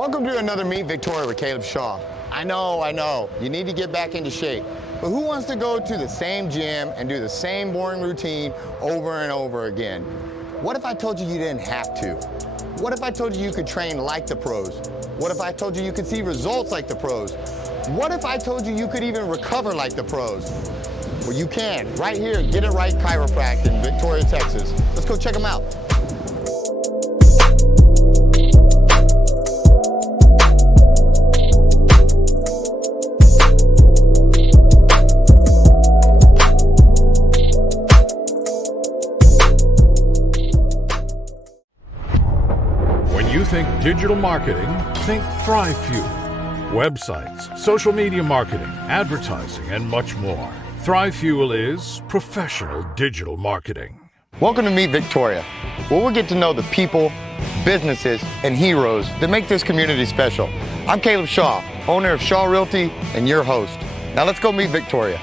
Welcome to another Meet Victoria with Caleb Shaw. I know, you need to get back into shape. But who wants to go to the same gym and do the same boring routine over and over again? What if I told you you didn't have to? What if I told you you could train like the pros? What if I told you you could see results like the pros? What if I told you you could even recover like the pros? Well, you can, right here at Get It Right Chiropractic in Victoria, Texas. Let's go check them out. You think digital marketing? Think ThriveFuel. Websites, social media marketing, advertising, and much more. ThriveFuel is professional digital marketing. Welcome to Meet Victoria, where we'll get to know the people, businesses, and heroes that make this community special. I'm Caleb Shaw, owner of Shaw Realty, and your host. Now let's go meet Victoria.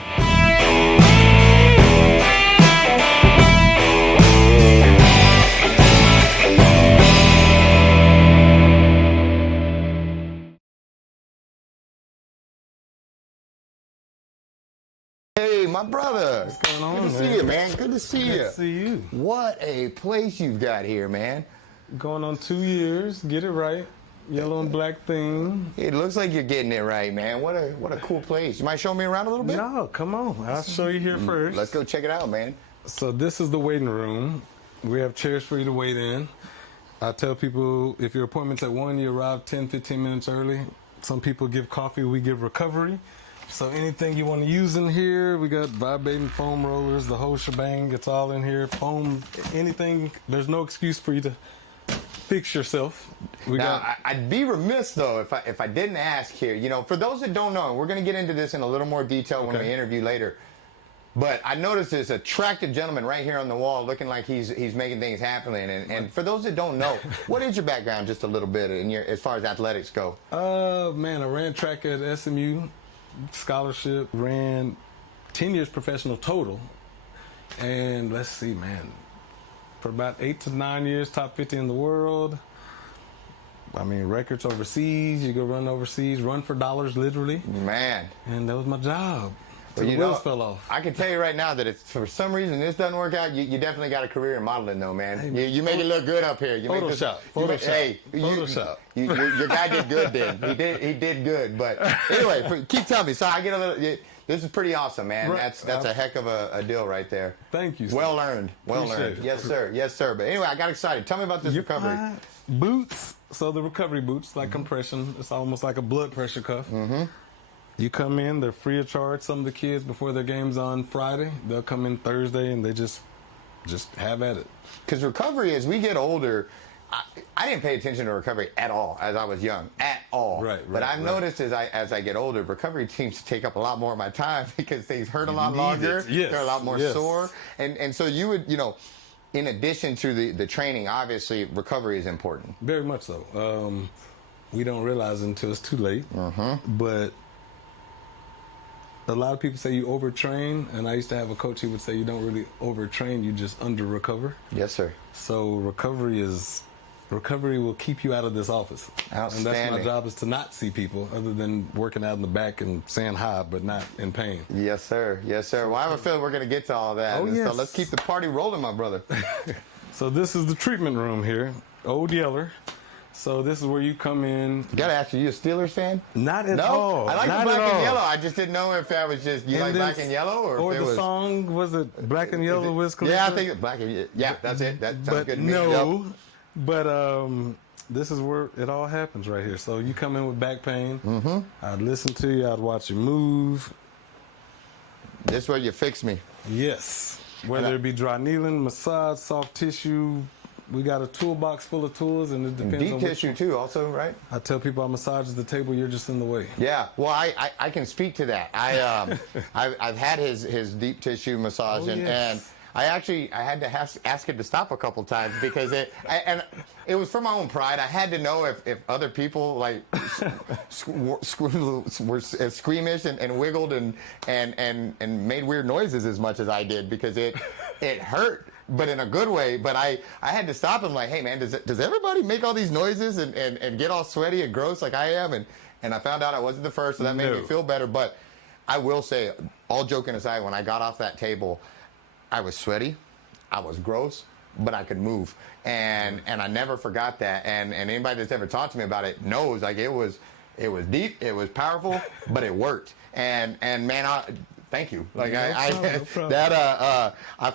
Hey, my brother. What's going on, Good to see you, man. Good to see you. Good to see you. What a place you've got here, man. Going on 2 years. Get it right. Yellow and black theme. It looks like you're getting it right, man. What a cool place. You might show me around a little bit? No, come on. I'll show you here first. Let's go check it out, man. So this is the waiting room. We have chairs for you to wait in. I tell people if your appointment's at 1, you arrive 10, 15 minutes early. Some people give coffee, we give recovery. So anything you want to use in here, we got vibrating foam rollers, the whole shebang, it's all in here. Foam, anything, there's no excuse for you to fix yourself. I'd be remiss though if I didn't ask here, you know, for those that don't know, we're going to get into this in a little more detail when we interview later. But I noticed this attractive gentleman right here on the wall looking like he's making things happen. And for those that don't know, what is your background just a little bit in as far as athletics go? Man, I ran track at SMU. Scholarship, ran 10 years professional total, and let's see, man, for about 8 to 9 years, top 50 in the world. I mean, records overseas, you go run overseas, run for dollars, literally. Man. And that was my job. Well, the wheels fell off. I can tell you right now that if for some reason this doesn't work out, you definitely got a career in modeling though, man. Hey, you make it look good up here. You Photoshop. Photoshop. Your guy did good then. He did good. But anyway, keep telling me. So I get a little. This is pretty awesome, man. Right. That's a heck of a deal right there. Thank you. Well earned. Well earned. Yes, sir. Yes, sir. But anyway, I got excited. Tell me about this recovery. Boots. So the recovery boots, like compression. It's almost like a blood pressure cuff. Mm-hmm. You come in, they're free of charge. Some of the kids, before their game's on Friday, they'll come in Thursday and they just have at it. Because recovery, as we get older, I didn't pay attention to recovery at all as I was young, at all. Right. But I've noticed as I get older, recovery seems to take up a lot more of my time because things hurt a lot longer. Yes. They're a lot more sore. And so you would, you know, in addition to the training, obviously recovery is important. Very much so. We don't realize it until it's too late. But a lot of people say you overtrain, and I used to have a coach who would say you don't really overtrain, you just under-recover. Yes, sir. So recovery will keep you out of this office. Outstanding. And that's my job, is to not see people other than working out in the back and saying hi, but not in pain. Yes, sir. Yes, sir. Well, I have a feeling we're going to get to all that. Yes. So let's keep the party rolling, my brother. So this is the treatment room here, Old Yeller. So this is where you come in. Gotta ask you a Steelers fan? Not at all. I like Not the black at and all. yellow. I just didn't know if that was just you like black and yellow, or if it the was song was it Black and Yellow Wiz Khalifa? Yeah, I think it's black and yellow. Yeah, that's it. That sounds good to me. No, but this is where it all happens right here. So you come in with back pain. Mm-hmm. I'd listen to you. I'd watch you move. This is where you fix me. Yes. Whether it be dry needling, massage, soft tissue. We got a toolbox full of tools, and it depends on deep tissue too, also, right? I tell people I massage the table. You're just in the way. Yeah, well, I can speak to that. I've had his deep tissue massage, and I had to ask it to stop a couple times because it was for my own pride. I had to know if other people like were squeamish and wiggled and made weird noises as much as I did, because it hurt. but in a good way. But I had to stop him like, hey man, does everybody make all these noises and get all sweaty and gross like I am? And I found out I wasn't the first, so that made me feel better. But I will say, all joking aside, when I got off that table, I was sweaty, I was gross, but I could move. And I never forgot that. And anybody that's ever talked to me about it knows, like, it was deep, it was powerful, but it worked. And man, thank you. Like I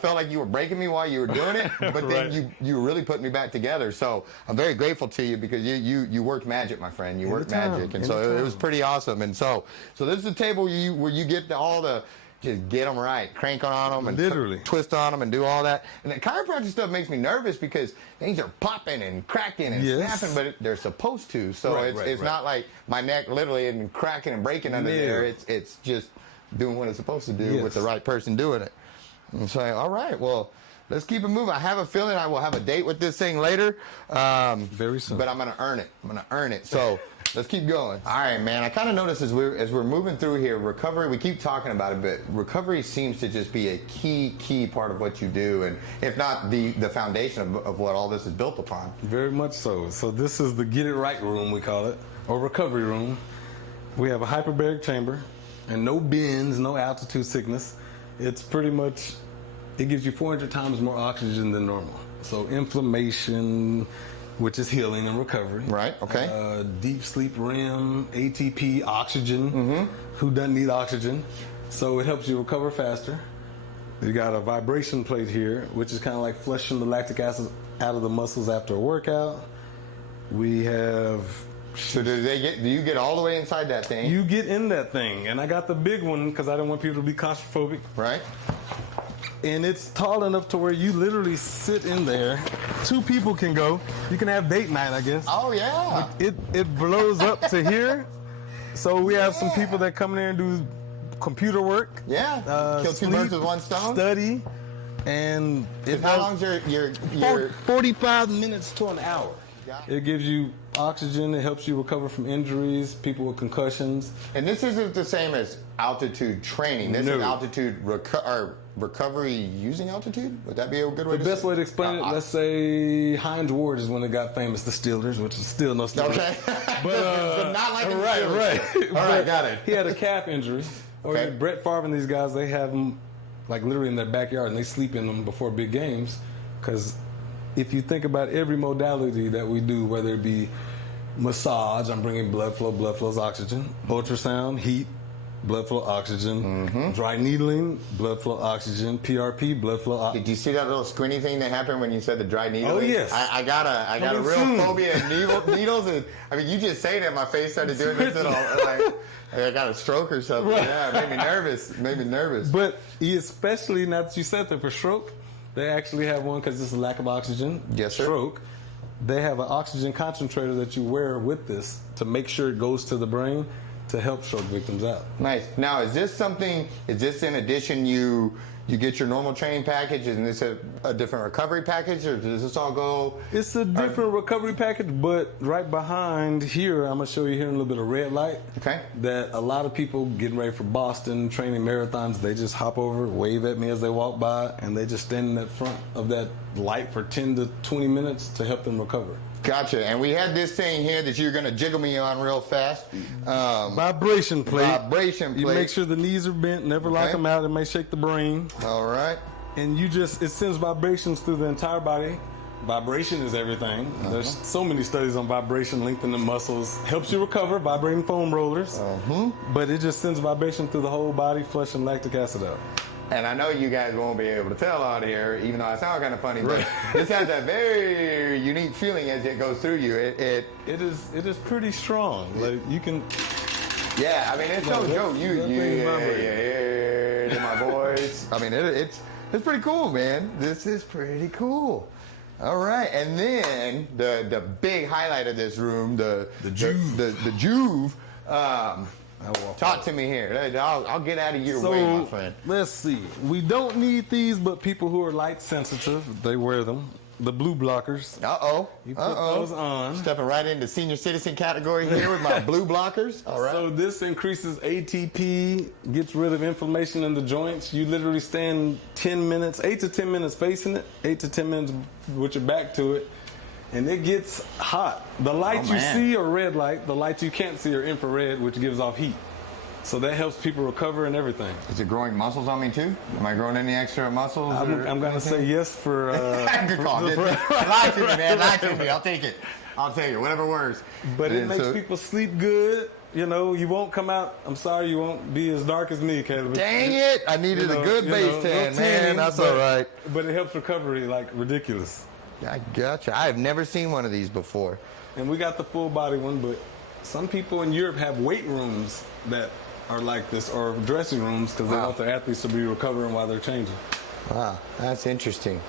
felt like you were breaking me while you were doing it, but then you really put me back together. So I'm very grateful to you because you worked magic, my friend. You worked magic, and so it was pretty awesome. And so this is the table where you get all the. Just get them right, crank on them, and literally twist on them, and do all that. And the chiropractic stuff makes me nervous because things are popping and cracking and snapping, but they're supposed to. So it's not like my neck literally isn't cracking and breaking under there. It's just doing what it's supposed to do with the right person doing it. And so, all right, well, let's keep it moving. I have a feeling I will have a date with this thing later. Very soon. But I'm going to earn it. So let's keep going. All right, man. I kind of noticed as we're moving through here, recovery, we keep talking about it, but recovery seems to just be a key part of what you do, and if not the foundation of what all this is built upon. Very much so. So this is the Get It Right room, we call it, or recovery room. We have a hyperbaric chamber and no bends, no altitude sickness. It's pretty much, it gives you 400 times more oxygen than normal. So inflammation, which is healing and recovery. Right, okay. Deep sleep REM, ATP, oxygen. Who doesn't need oxygen? So it helps you recover faster. You got a vibration plate here, which is kind of like flushing the lactic acid out of the muscles after a workout. We have... So do you get all the way inside that thing? You get in that thing, and I got the big one because I don't want people to be claustrophobic. Right. And it's tall enough to where you literally sit in there. 2 people can go. You can have date night, I guess. Oh yeah. It blows up to here. So we have some people that come in there and do computer work. Yeah. Kill 2 birds with 1 stone. Study. And how long's your 45 minutes to an hour. It gives you oxygen. It helps you recover from injuries, people with concussions. And this isn't the same as altitude training. This is altitude recovery using altitude? Would that be a good way to say it? The best way to explain it, let's say Heinz Ward is when they got famous, the Steelers, which is still no Steelers. Okay. But not like the right. All right, got it. He had a calf injury. Okay. Brett Favre and these guys, they have them like literally in their backyard, and they sleep in them before big games. Because if you think about every modality that we do, whether it be massage, I'm bringing blood flow is oxygen. Ultrasound, heat, blood flow, oxygen. Dry needling, blood flow, oxygen. PRP, blood flow, oxygen. Did you see that little squinty thing that happened when you said the dry needling? Oh, yes. I got a real phobia of needles. And, I mean, you just saying that, my face started doing this little, like I got a stroke or something. Right. Yeah, it made me nervous. But especially, now that you said that, for stroke, they actually have one because it's a lack of oxygen. Yes, sir. Stroke. They have an oxygen concentrator that you wear with this to make sure it goes to the brain to help stroke victims out. Nice. Now, is this in addition you get your normal training package, and this a different recovery package, or does this all go? It's a different recovery package, but right behind here, I'm going to show you here in a little bit of red light. Okay. That a lot of people getting ready for Boston, training marathons, they just hop over, wave at me as they walk by, and they just stand in that front of that light for 10 to 20 minutes to help them recover. Gotcha. And we had this thing here that you're going to jiggle me on real fast. Vibration plate. Vibration plate. You make sure the knees are bent, never lock them out. It may shake the brain. All right. And it sends vibrations through the entire body. Vibration is everything. There's so many studies on vibration, lengthening muscles, helps you recover, vibrating foam rollers. But it just sends vibration through the whole body, flushing lactic acid out. And I know you guys won't be able to tell out here, even though I sound kind of funny, but this has a very unique feeling as it goes through you. It is pretty strong. Like you can. Yeah, I mean it's no joke. You hear my voice. I mean it's pretty cool, man. This is pretty cool. All right, and then the big highlight of this room, the Juve. Talk to me here. I'll get out of your way, my friend. Let's see. We don't need these, but people who are light sensitive, they wear them. the blue blockers. Uh-oh. You put those on. Stepping right into senior citizen category here with my blue blockers. All right. So this increases ATP, gets rid of inflammation in the joints. You literally stand 10 minutes, 8 to 10 minutes facing it, 8 to 10 minutes with your back to it, and it gets hot. The lights you see are red light. The lights you can't see are infrared, which gives off heat. So that helps people recover and everything. Is it growing muscles on me too? Am I growing any extra muscles? I'm going to say yes for... Good call. Lie to me, man. Lie to me. I'll take it. Whatever works. But it makes people sleep good. You know, you won't come out. I'm sorry, you won't be as dark as me, Caleb. Dang it. I needed a good base tan, man. That's all right. But it helps recovery like ridiculous. I gotcha. I've never seen one of these before. And we got the full body one, but some people in Europe have weight rooms that are like this, or dressing rooms, because they want their athletes to be recovering while they're changing. Wow, that's interesting.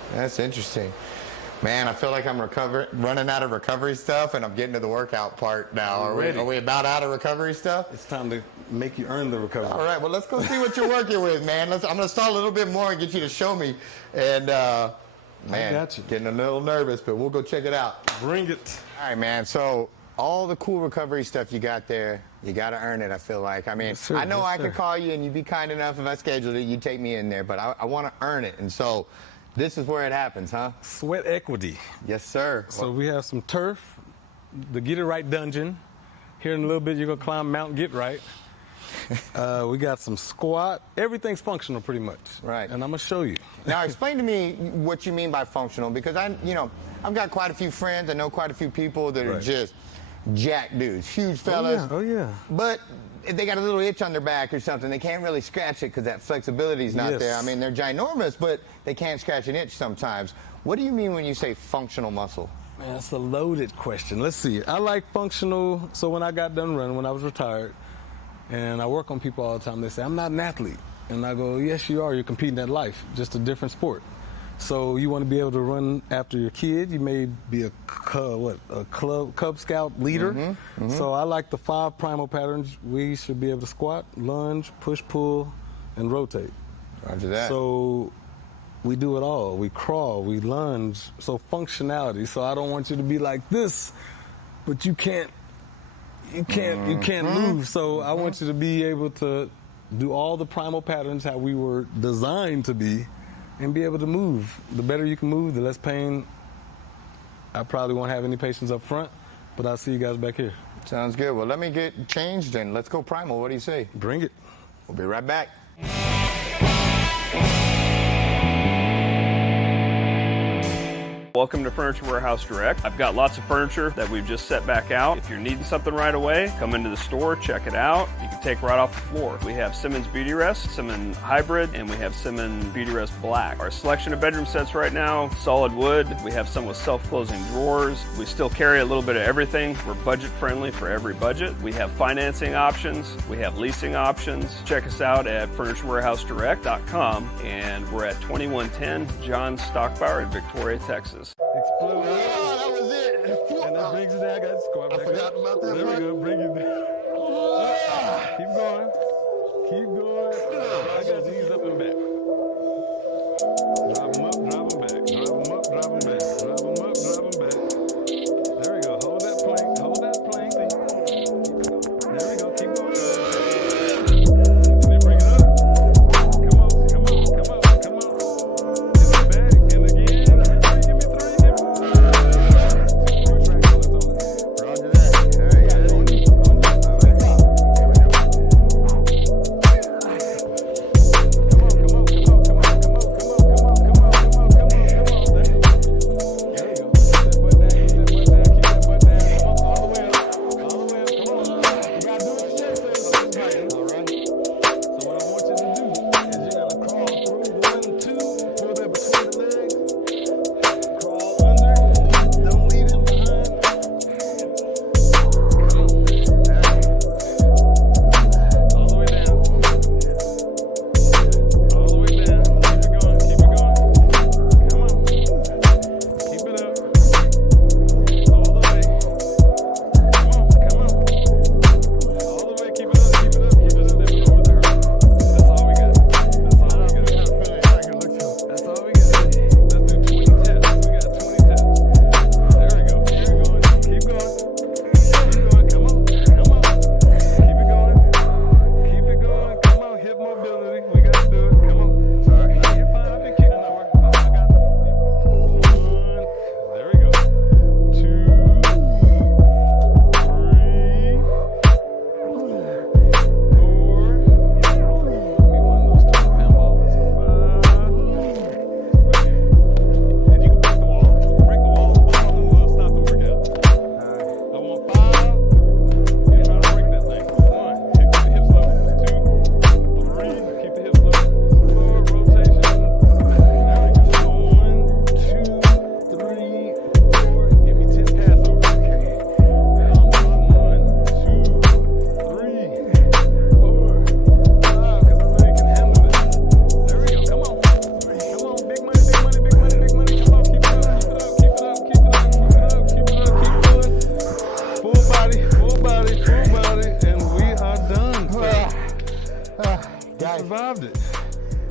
Man, I feel like I'm running out of recovery stuff, and I'm getting to the workout part now. Are we about out of recovery stuff? It's time to make you earn the recovery. All right, well, let's go see what you're working with, man. I'm going to stall a little bit more and get you to show me. And, man, I got you. Getting a little nervous, but we'll go check it out. Bring it. All right, man. So all the cool recovery stuff you got there, you got to earn it, I feel like. I mean, yes, I know I could call you and you'd be kind enough if I scheduled it, you'd take me in there, but I want to earn it. And so this is where it happens, huh? Sweat equity. Yes, sir. So we have some turf, the Get It Right dungeon. Here in a little bit, you're going to climb Mount Get Right. We got some squat. Everything's functional pretty much. Right. And I'm going to show you. Now, explain to me what you mean by functional, because I've got quite a few friends. I know quite a few people that are just jack dudes, huge fellas. Oh, yeah. But if they got a little itch on their back or something, they can't really scratch it because that flexibility is not there. I mean, they're ginormous, but they can't scratch an itch sometimes. What do you mean when you say functional muscle? Man, that's a loaded question. Let's see. I like functional. So when I got done running, when I was retired, and I work on people all the time, they say, I'm not an athlete. And I go, yes, you are. You're competing at life, just a different sport. So you want to be able to run after your kid. You may be a Cub Scout leader. So I like the 5 primal patterns. We should be able to squat, lunge, push, pull, and rotate. Roger that. So we do it all. We crawl, we lunge. So functionality. So I don't want you to be like this, but you can't move. So I want you to be able to do all the primal patterns how we were designed to be, and be able to move. The better you can move, the less pain. I probably won't have any patients up front, but I'll see you guys back here. Sounds good. Well, let me get changed and let's go primal. What do you say? Bring it. We'll be right back. Welcome to Furniture Warehouse Direct. I've got lots of furniture that we've just set back out. If you're needing something right away, come into the store, check it out. You can take right off the floor. We have Simmons Beauty Rest, Simmons Hybrid, and we have Simmons Beauty Rest Black. Our selection of bedroom sets right now, solid wood. We have some with self-closing drawers. We still carry a little bit of everything. We're budget friendly for every budget. We have financing options. We have leasing options. Check us out at FurnitureWarehouseDirect.com, and we're at 2110 John Stockbauer in Victoria, Texas. Explode. Oh, that was it. And that brings it down. I got to squat back. I forgot about that. There we go. Bring it down. Keep going. Keep going. I got these up and back. Drop them up, drop them back. Drop them up, drop them back. Drop them up, drop them back. There we go. Hold that plank. Hold that plank. There we go. Keep going. And then bring it up. Come on, come on, come on, come on. In the back, and again. Give me 3. Roger that. All right.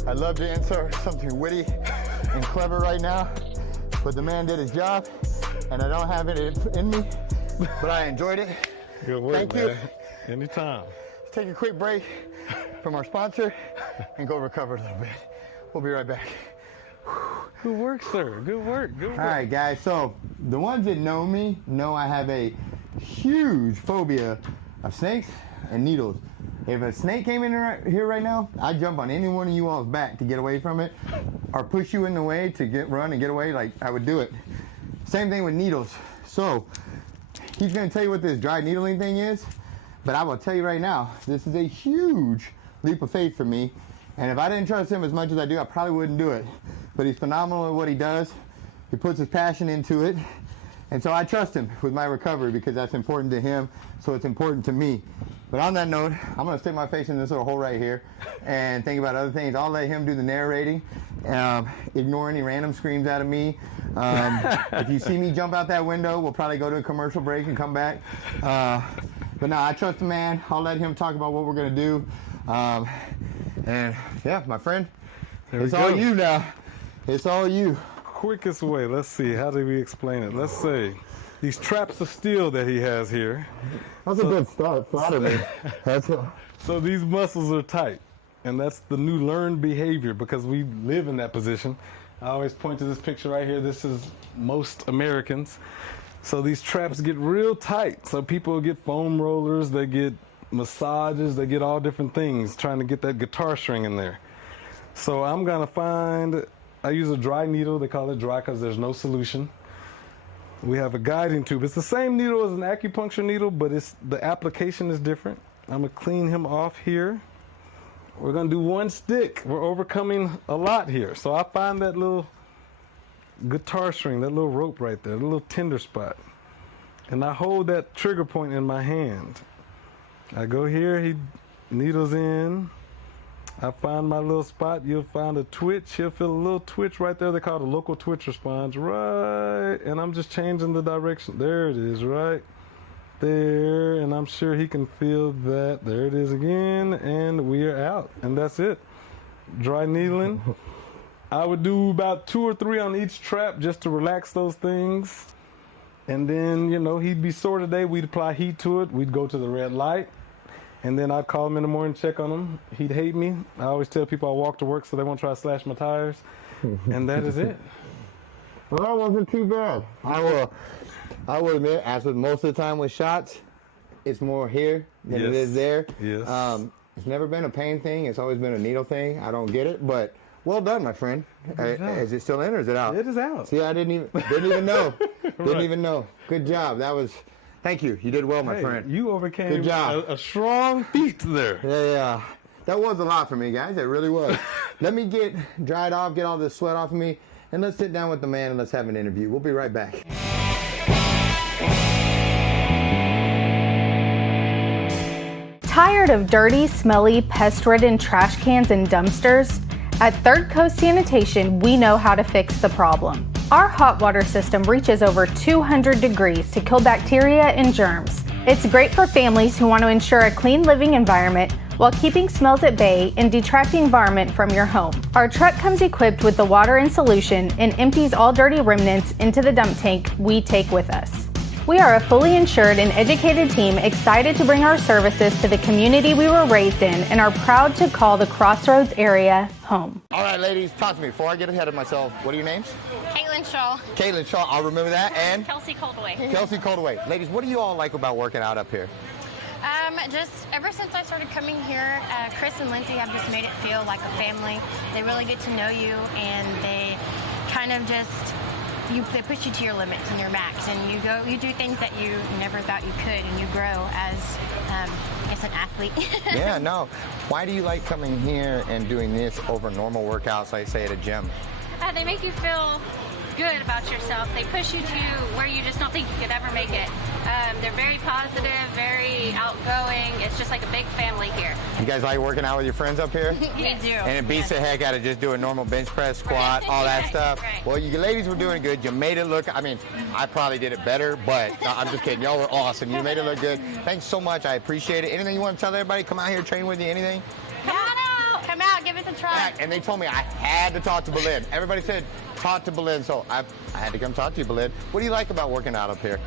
I'd love to insert something witty and clever right now, but the man did his job, and I don't have it in me, but I enjoyed it. Good work, Thank man. you. Anytime. Let's take a quick break from our sponsor and go recover a little bit. We'll be right back. Good work, sir. Good work. Good work. All right, guys, so the ones that know me know I have a huge phobia of snakes and needles. If a snake came in here right now, I'd jump on any one of you all's back to get away from it, or push you in the way to run and get away. Like, I would do it. Same thing with needles. So he's gonna tell you what this dry needling thing is, but I will tell you right now, this is a huge leap of faith for me. And if I didn't trust him as much as I do, I probably wouldn't do it. But he's phenomenal at what he does. He puts his passion into it. And so I trust him with my recovery because that's important to him, so it's important to me. But on that note, I'm gonna stick my face in this little hole right here and think about other things. I'll let him do the narrating. Ignore any random screams out of me. If you see me jump out that window, we'll probably go to a commercial break and come back. But no, I trust the man. I'll let him talk about what we're gonna do. And yeah, my friend, it's all you now. It's all you. Quickest way, let's see, how do we explain it? Let's say these traps of steel that he has here. That's a good start. Flatter me. So these muscles are tight, and that's the new learned behavior because we live in that position. I always point to this picture right here. This is most Americans. So these traps get real tight. So people get foam rollers, they get massages, they get all different things trying to get that guitar string in there. So I'm gonna find, I use a dry needle. They call it dry because there's no solution. We have a guiding tube. It's the same needle as an acupuncture needle, but the application is different. I'm gonna clean him off here. We're gonna do one stick. We're overcoming a lot here. So I find that little guitar string, that little rope right there, the little tender spot. And I hold that trigger point in my hand. I go here, he needles in. I find my little spot. You'll find a twitch. He'll feel a little twitch right there. They call it a local twitch response. Right. And I'm just changing the direction. There it is, right there. And I'm sure he can feel that. There it is again. And we are out. And that's it. Dry needling. I would do about 2 or 3 on each trap just to relax those things. And then, you know, he'd be sore today. We'd apply heat to it. We'd go to the red light. And then I'd call him in the morning, check on him. He'd hate me. I always tell people I walk to work so they won't try to slash my tires. And that is it. Well, that wasn't too bad. I will admit, as with most of the time with shots, it's more here than it is there. Yes. It's never been a pain thing. It's always been a needle thing. I don't get it, but well done, my friend. Is it still in or is it out? It is out. See, I didn't even know. Didn't even know. Good job. That was. Thank you. You did well, my friend. You overcame Good job. a strong feat there. Yeah. That was a lot for me, guys. It really was. Let me get dried off, get all this sweat off of me, and let's sit down with the man and let's have an interview. We'll be right back. Tired of dirty, smelly, pest-ridden trash cans and dumpsters? At Third Coast Sanitation, we know how to fix the problem. Our hot water system reaches over 200 degrees to kill bacteria and germs. It's great for families who want to ensure a clean living environment while keeping smells at bay and detracting varmint from your home. Our truck comes equipped with the water in solution and empties all dirty remnants into the dump tank we take with us. We are a fully insured and educated team excited to bring our services to the community we were raised in and are proud to call the Crossroads area home. All right, ladies, talk to me. Before I get ahead of myself, what are your names? Caitlin Shaw. Caitlin Shaw, I'll remember that, and? Kelsey Coldaway. Kelsey Coldaway. Ladies, what do you all like about working out up here? Just ever since I started coming here, Chris and Lindsay have just made it feel like a family. They really get to know you, and they kind of just, they push you to your limits and your max, and you do things that you never thought you could, and you grow as, I guess, an athlete. Yeah, no. Why do you like coming here and doing this over normal workouts, like say at a gym? They make you feel good about yourself. They push you to where you just don't think you could ever make it. They're very positive, very outgoing. It's just like a big family here. You guys like working out with your friends up here? We do. And it beats the heck out of just doing normal bench press, squat, all that stuff. Right. Well, you ladies were doing good. You made it look, I mean, I probably did it better, but no, I'm just kidding. Y'all were awesome. You made it look good. Thanks so much. I appreciate it. Anything you want to tell everybody? Come out here, train with you, anything? Come out, give us a to try. And they told me I had to talk to Belinda. Everybody said talk to Belinda, so I had to come talk to you, Belinda. What do you like about working out up here?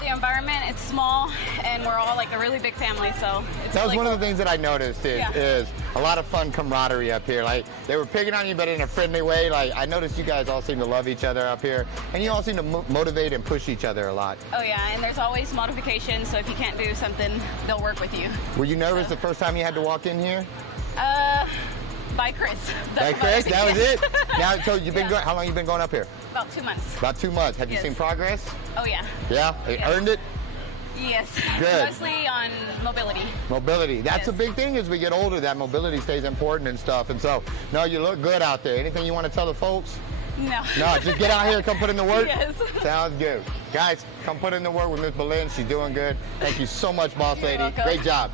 The environment, it's small, and we're all like a really big family, so it's That was really one cool. of the things that I noticed is a lot of fun camaraderie up here. Like, they were picking on you, but in a friendly way. Like, I noticed you guys all seem to love each other up here, and you all seem to motivate and push each other a lot. Oh yeah, and there's always modifications, so if you can't do something, they'll work with you. Were you nervous the first time you had to walk in here? By Chris. Like Chris, that was it? Now, so you've been going, how long you been going up here? About 2 months. About 2 months. Have you Yes. seen progress? Oh yeah. Yeah? You earned it? Yes. Good. Mostly on mobility. Mobility. That's Yes. a big thing as we get older, that mobility stays important and stuff. And so, no, you look good out there. Anything you want to tell the folks? No. No, just get out here and come put in the work. Yes. Sounds good. Guys, come put in the work with Miss Belinda. She's doing good. Thank you so much, boss You're lady. welcome. Great job.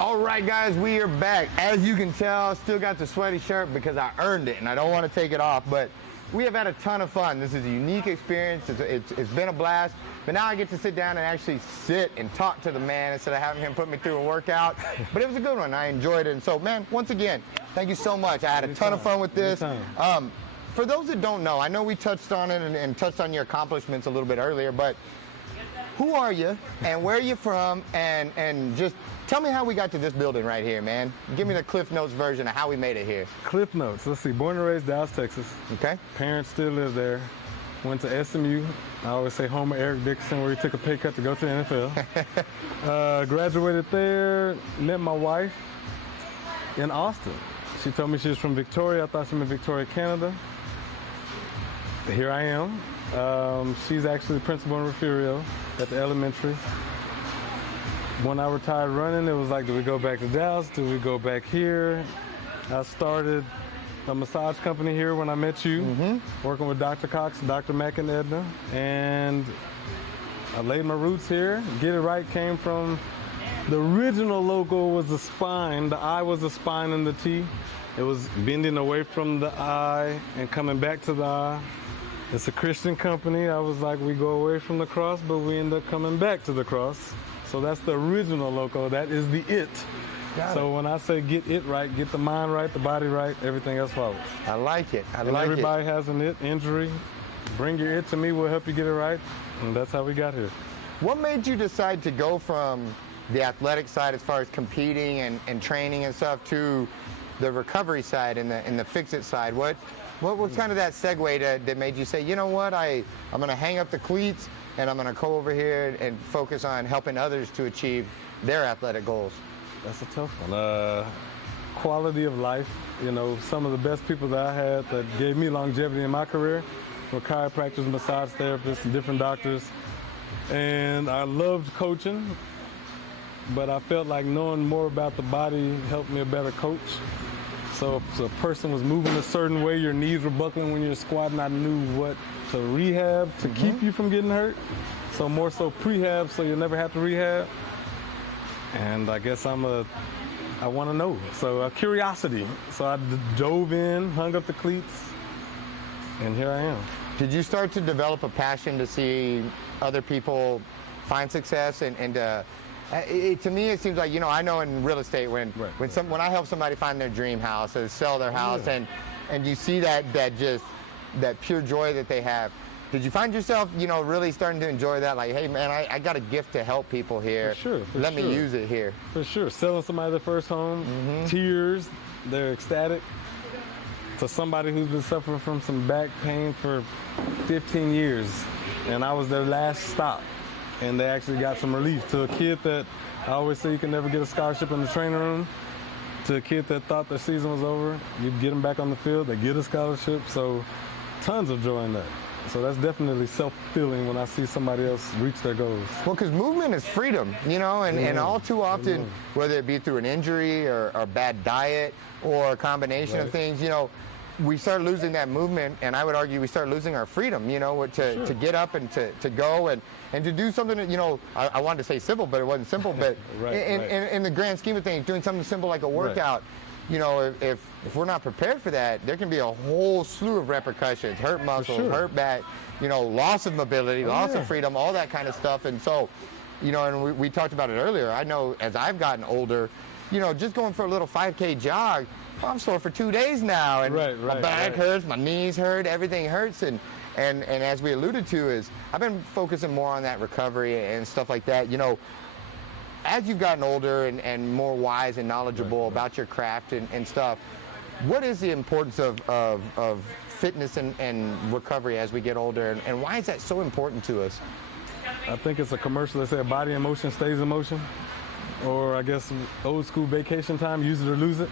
All right, guys, we are back. As you can tell, still got the sweaty shirt because I earned it and I don't want to take it off, but we have had a ton of fun. This is a unique experience. It's been a blast, but now I get to sit down and actually sit and talk to the man instead of having him put me through a workout. But it was a good one. I enjoyed it. And so, man, once again, thank you so much. I had a ton of fun with this. For those that don't know, I know we touched on it and touched on your accomplishments a little bit earlier, but who are you and where are you from, and just tell me how we got to this building right here, man. Give me the Cliff Notes version of how we made it here. Cliff Notes. Let's see. Born and raised Dallas, Texas. Okay? Parents still live there. Went to SMU. I always say home of Eric Dickerson, where he took a pay cut to go to the NFL. Graduated there. Met my wife in Austin. She told me she was from Victoria. I thought she meant Victoria, Canada. Here I am. She's actually the principal in Refugio at the elementary. When I retired running, it was like, do we go back to Dallas? Do we go back here? I started a massage company here when I met you, working with Dr. Cox, Dr. Mack, and Edna. And I laid my roots here. Get It Right came from, the original logo was the spine. The I was the spine and the T. It was bending away from the I and coming back to the I. It's a Christian company. I was like, we go away from the cross, but we end up coming back to the cross. So that's the original logo. That is the it. So when I say get it right, get the mind right, the body right, everything else follows. I like it. I And like everybody has an it injury. Bring your it to me. We'll help you get it right. And that's how we got here. What made you decide to go from the athletic side as far as competing and training and stuff to the recovery side and the fix-it side? What was kind of that segue that made you say, you know what, I'm going to hang up the cleats and I'm going to go over here and focus on helping others to achieve their athletic goals? That's a tough one. Quality of life. You know, some of the best people that I had that gave me longevity in my career were chiropractors, massage therapists, and different doctors. And I loved coaching, but I felt like knowing more about the body helped me a better coach. So if a person was moving a certain way, your knees were buckling when you're squatting, I knew what to rehab to keep you from getting hurt. So more so prehab, so you'll never have to rehab. And I guess I want to know. So a curiosity. So I dove in, hung up the cleats, and here I am. Did you start to develop a passion to see other people find success to me, it seems like, you know, I know in real estate when I help somebody find their dream house or sell their house, and you see that pure joy that they have. Did you find yourself, you know, really starting to enjoy that? Like, hey, man, I got a gift to help people here. For sure. Let me use it here. For sure. Selling somebody their first home, tears, they're ecstatic. To somebody who's been suffering from some back pain for 15 years, and I was their last stop. And they actually got some relief. To a kid that, I always say you can never get a scholarship in the training room, to a kid that thought their season was over, you get them back on the field, they get a scholarship, so tons of joy in that. So that's definitely self-fulfilling when I see somebody else reach their goals. Well, because movement is freedom, you know, and all too often, whether it be through an injury or a bad diet or a combination of things, you know, we start losing that movement, and I would argue we start losing our freedom, you know, to get up and to go and to do something that, you know, I wanted to say simple, but it wasn't simple, but in the grand scheme of things, doing something simple like a workout, you know, if we're not prepared for that, there can be a whole slew of repercussions, hurt muscles, hurt back, you know, loss of mobility, loss of freedom, all that kind of stuff. And so you know, and we talked about it earlier. I know as I've gotten older, you know, just going for a little 5K jog, I'm sore for 2 days now, and my back hurts, my knees hurt, everything hurts, and as we alluded to, is I've been focusing more on that recovery and stuff like that. You know, as you've gotten older and more wise and knowledgeable about your craft and stuff, what is the importance of fitness and recovery as we get older, and why is that so important to us? I think it's a commercial that said body in motion stays in motion, or I guess old school vacation time, use it or lose it.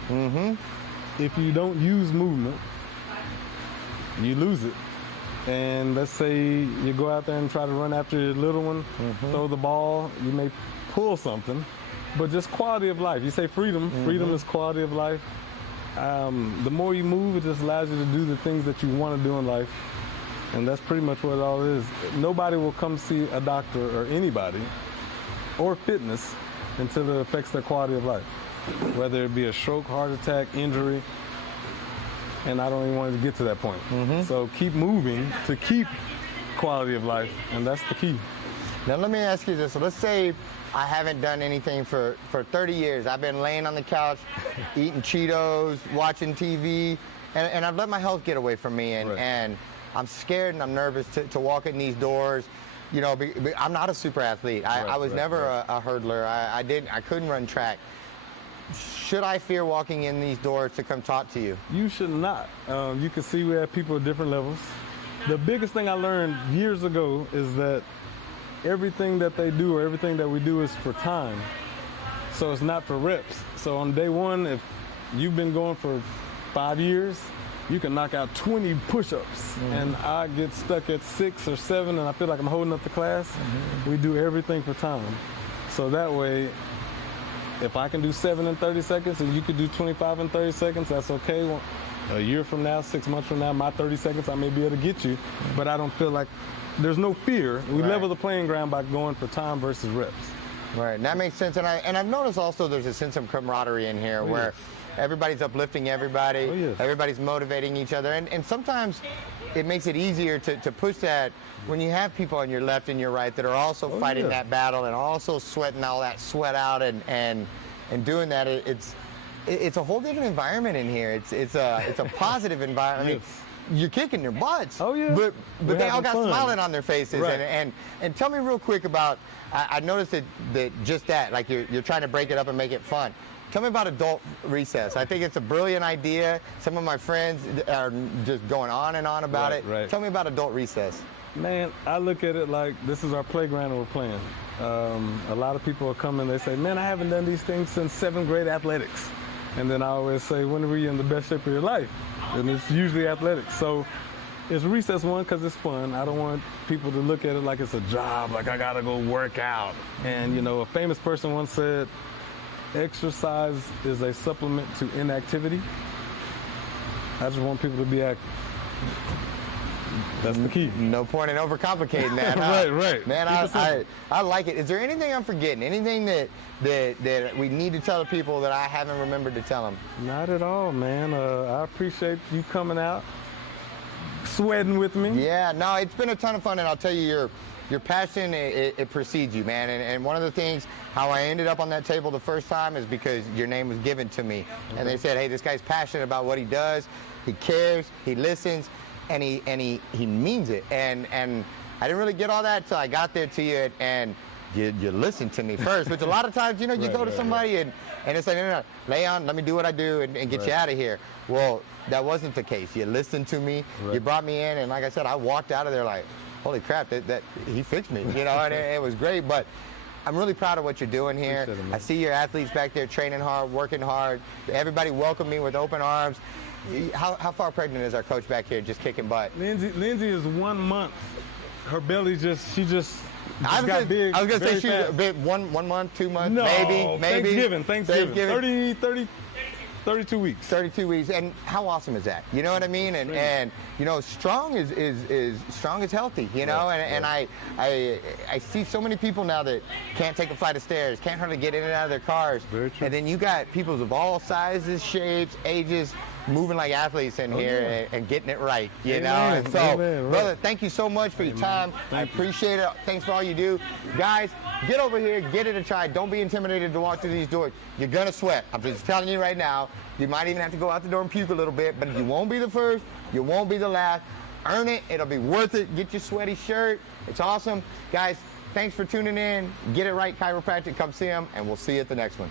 If you don't use movement, you lose it. And let's say you go out there and try to run after your little one, throw the ball, you may pull something, but just quality of life. You say freedom, freedom is quality of life. The more you move, it just allows you to do the things that you want to do in life. And that's pretty much what it all is. Nobody will come see a doctor or anybody or fitness until it affects their quality of life, whether it be a stroke, heart attack, injury, and I don't even want to get to that point. So keep moving to keep quality of life, and that's the key. Now let me ask you this. So let's say I haven't done anything for 30 years. I've been laying on the couch, eating Cheetos, watching TV, and I've let my health get away from me, and I'm scared and I'm nervous to walk in these doors. You know, I'm not a super athlete. I was never a hurdler. I couldn't run track. Should I fear walking in these doors to come talk to you? You should not. You can see we have people at different levels. The biggest thing I learned years ago is that everything that they do or everything that we do is for time. So it's not for reps. So on day one, if you've been going for 5 years, you can knock out 20 push-ups, and I get stuck at 6 or 7, and I feel like I'm holding up the class. We do everything for time. So that way, if I can do 7 in 30 seconds and you could do 25 in 30 seconds, that's okay. Well, a year from now, 6 months from now, my 30 seconds, I may be able to get you, but I don't feel like there's no fear. We level the playing ground by going for time versus reps. Right, and that makes sense. And I've noticed also there's a sense of camaraderie in here where everybody's uplifting everybody, everybody's motivating each other, and sometimes it makes it easier to push that when you have people on your left and your right that are also fighting that battle and also sweating all that sweat out and doing that. It's a whole different environment in here. It's a positive environment. I mean, you're kicking their butts. But they all got smiling on their faces. And tell me real quick about, I noticed that just that, like you're trying to break it up and make it fun. Tell me about adult recess. I think it's a brilliant idea. Some of my friends are just going on and on about it. Tell me about adult recess. Man, I look at it like this is our playground and we're playing. A lot of people are coming, they say, man, I haven't done these things since 7th grade athletics. And then I always say, when were you in the best shape of your life? And it's usually athletics. So it's recess one because it's fun. I don't want people to look at it like it's a job, like I gotta go work out. And you know, a famous person once said, exercise is a supplement to inactivity. I just want people to be active. That's the key. No point in overcomplicating that. Huh? Right. Man, I like it. Is there anything I'm forgetting? Anything that we need to tell the people that I haven't remembered to tell them? Not at all, man. I appreciate you coming out, sweating with me. Yeah, no, it's been a ton of fun, and I'll tell you, your passion, it precedes you, man. And one of the things, how I ended up on that table the first time is because your name was given to me. And they said, hey, this guy's passionate about what he does. He cares, he listens, and he means it. And I didn't really get all that until I got there to you, and you listened to me first, which a lot of times, you know, you go to somebody and it's like, no, lay on, let me do what I do and get you out of here. Well, that wasn't the case. You listened to me, you brought me in, and like I said, I walked out of there like, holy crap, that he fixed me, you know, and it was great. But I'm really proud of what you're doing here. I see your athletes back there training hard, working hard. Everybody welcomed me with open arms. How far pregnant is our coach back here just kicking butt? Lindsay is 1 month. Her belly she just got big. I was going to say she's fast. a bit 1 month, 2 months, no, maybe. Thanksgiving. 32 weeks. 32 weeks, and how awesome is that? You know what I mean? And you know, strong is strong is healthy. You know, and I see so many people now that can't take a flight of stairs, can't hardly get in and out of their cars. Very true. And then you got people of all sizes, shapes, ages. moving like athletes in here and getting it right, you know? Amen. And so, Amen, right. brother, thank you so much for your time. I appreciate it. Thanks for all you do. Guys, get over here, get it a try. Don't be intimidated to walk through these doors. You're gonna sweat. I'm just telling you right now. You might even have to go out the door and puke a little bit, but you won't be the first, you won't be the last. Earn it, it'll be worth it. Get your sweaty shirt. It's awesome. Guys, thanks for tuning in. Get It Right Chiropractic, come see them, and we'll see you at the next one.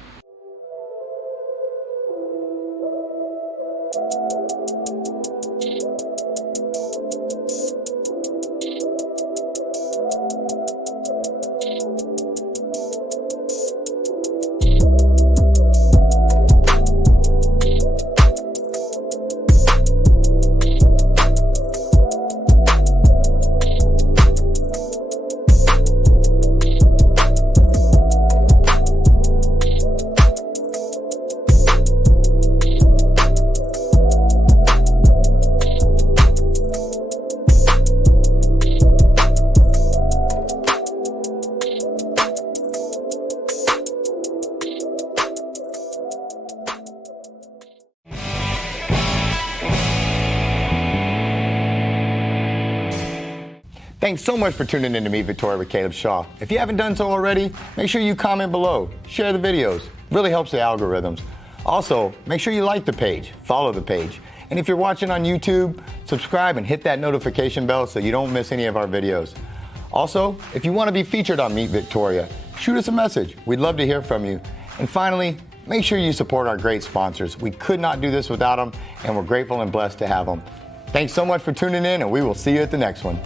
Thanks so much for tuning in to Meet Victoria with Caleb Shaw. If you haven't done so already, make sure you comment below, share the videos. Really helps the algorithms. Also, make sure you like the page, follow the page. And if you're watching on YouTube, subscribe and hit that notification bell so you don't miss any of our videos. Also, if you want to be featured on Meet Victoria, shoot us a message. We'd love to hear from you. And finally, make sure you support our great sponsors. We could not do this without them, and we're grateful and blessed to have them. Thanks so much for tuning in, and we will see you at the next one.